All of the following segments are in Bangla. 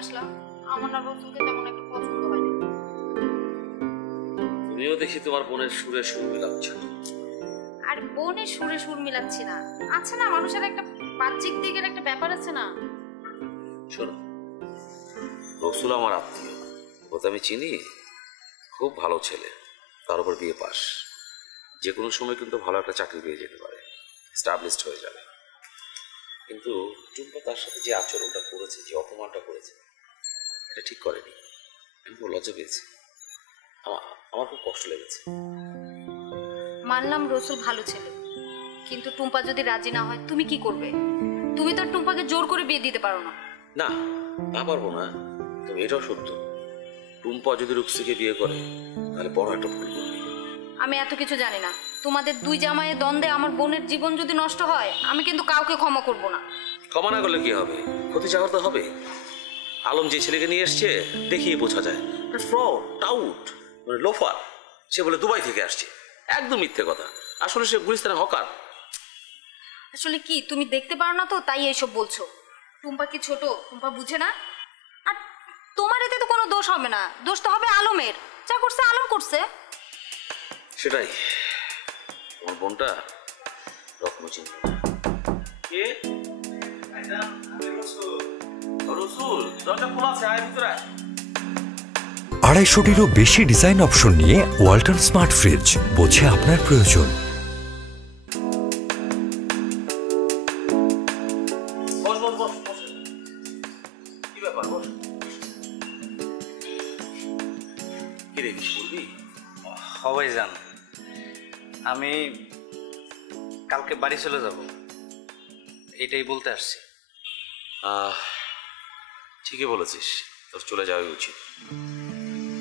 আসলাম। আমার না রসুলকে তেমন একটা পছন্দ হয়নি। তুমিও দেখি তোমার বোনের সুরে সুর মিলাচ্ছ। আর বোনের সুরে সুর মিলাচ্ছি না, আছে না মানুষের একটা বাহ্যিক দিকের একটা ব্যাপার আছে না। শোনো, রসুল আমার আত্মীয়, ও তো আমি চিনি, খুব ভালো ছেলে, তার উপর বিয়ে পাস, যে কোনো সময় কিন্তু ভালো একটা চাকরি পেয়ে যেতে পারে, এস্টাবলিশড হয়ে যাবে। কিন্তু টুম্পা তার সাথে যে আচরণটা করেছে, যে অপমানটা করেছে, এটা ঠিক করেনি। আমি খুব লজ্জা পেয়েছি, আমার খুব কষ্ট লেগেছে। মানলাম রসুল ভালো ছেলে, কিন্তু টুম্পা যদি রাজি না হয় তুমি কি করবে? তুমি তো টুম্পাকে জোর করে বিয়ে দিতে পারো না। না, তা পারবো না, তবে এটাও সত্য, টুম্পা যদি রুক্সিকে বিয়ে করে তাহলে বড় একটা ভুল করবে। আমি এত কিছু জানি না। তোমাদের দুই জামাইয়ের দ্বন্দ্বে আমার বোনের জীবন যদি নষ্ট হয়, আমি কিন্তু কাউকে ক্ষমা করব না। ক্ষমা না করলে কি হবে? ক্ষতি যাওয়ার তো হবে। আলম যে ছেলেকে নিয়ে এসছে দেখিয়ে বোঝা যায় ফ্রড, টাউট, মানে লোফার। সে বলে দুবাই থেকে আসছে, একদম মিথ্যে কথা। আসলে সে গুলিস্তানের হকার। আসলে কি তুমি দেখতে পারো না তো, তাই এইসব বলছো। টুম্পা কি ছোট? টুম্পা বুঝে না। আর তোমার এতে তো কোনো দোষ হবে না, দোষ তো হবে আলমের। যা করছে আলম করছে। সেটাই, তোমার বোনটা রকম চিন্তা। কে? রসুল, দরজা খোলা আছে, আয় ভিতরে আয়। 250-টিরও বেশি ডিজাইন অপশন নিয়ে ওয়ালটন স্মার্ট ফ্রিজ, বোঝে আপনার প্রয়োজন। বস বস বস বস। কি ব্যাপার, বস। কি রে, কিছু বলবি? হবাই যান, আমি কালকে বাড়ি চলে যাব, এটাই বলতে আসছি। ঠিকই বলেছিস, তোর চলে যাওয়াই উচিত।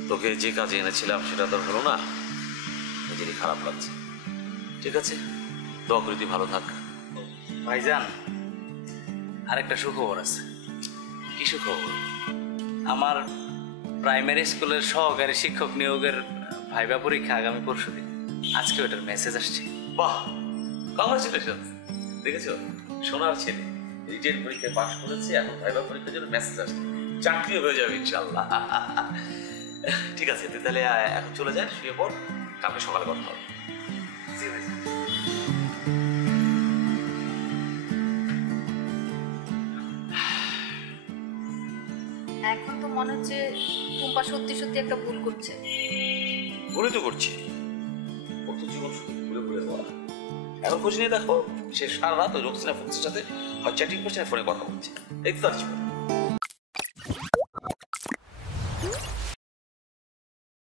তোকে যে কাজে এনেছিলাম সেটা তোর হলো না, নিজেরই খারাপ লাগছে। ঠিক আছে, দোয়া করি তুই ভালো থাক। ভাইজান, আরেকটা সুখবর আছে। কি সুখবর? আমার প্রাইমারি স্কুলের সহকারী শিক্ষক নিয়োগের ভাইবা পরীক্ষা আগামী পরশুদিন। আজকে ওটার মেসেজ আসছে। বাহ, কংগ্রাচুলেশন। দেখেছো, সোনার ছেলে রিটেন পরীক্ষায় পাশ করেছে, এখন ভাইবা পরীক্ষার জন্য মেসেজ আসছে, চাকরি হয়ে যাবে ইনশাল্লাহ। ঠিক আছে, তুই তাহলে এখন চলে যা, শুয়ে পড়, কালকে সকালে কথা হবে। এখন তো মনে হচ্ছে টুম্পা সত্যি সত্যি একটা ভুল করছে। ভুলই তো করছি, ওর তো জীবন শুধু ঘুরে ঘুরে বলা। এখন খোঁজ নিয়ে দেখো, সে সারা রাত ওই রক্সিনা ফোক্সের সাথে চ্যাটিং করছে, ফোনে কথা বলছে, দেখতে পাচ্ছি।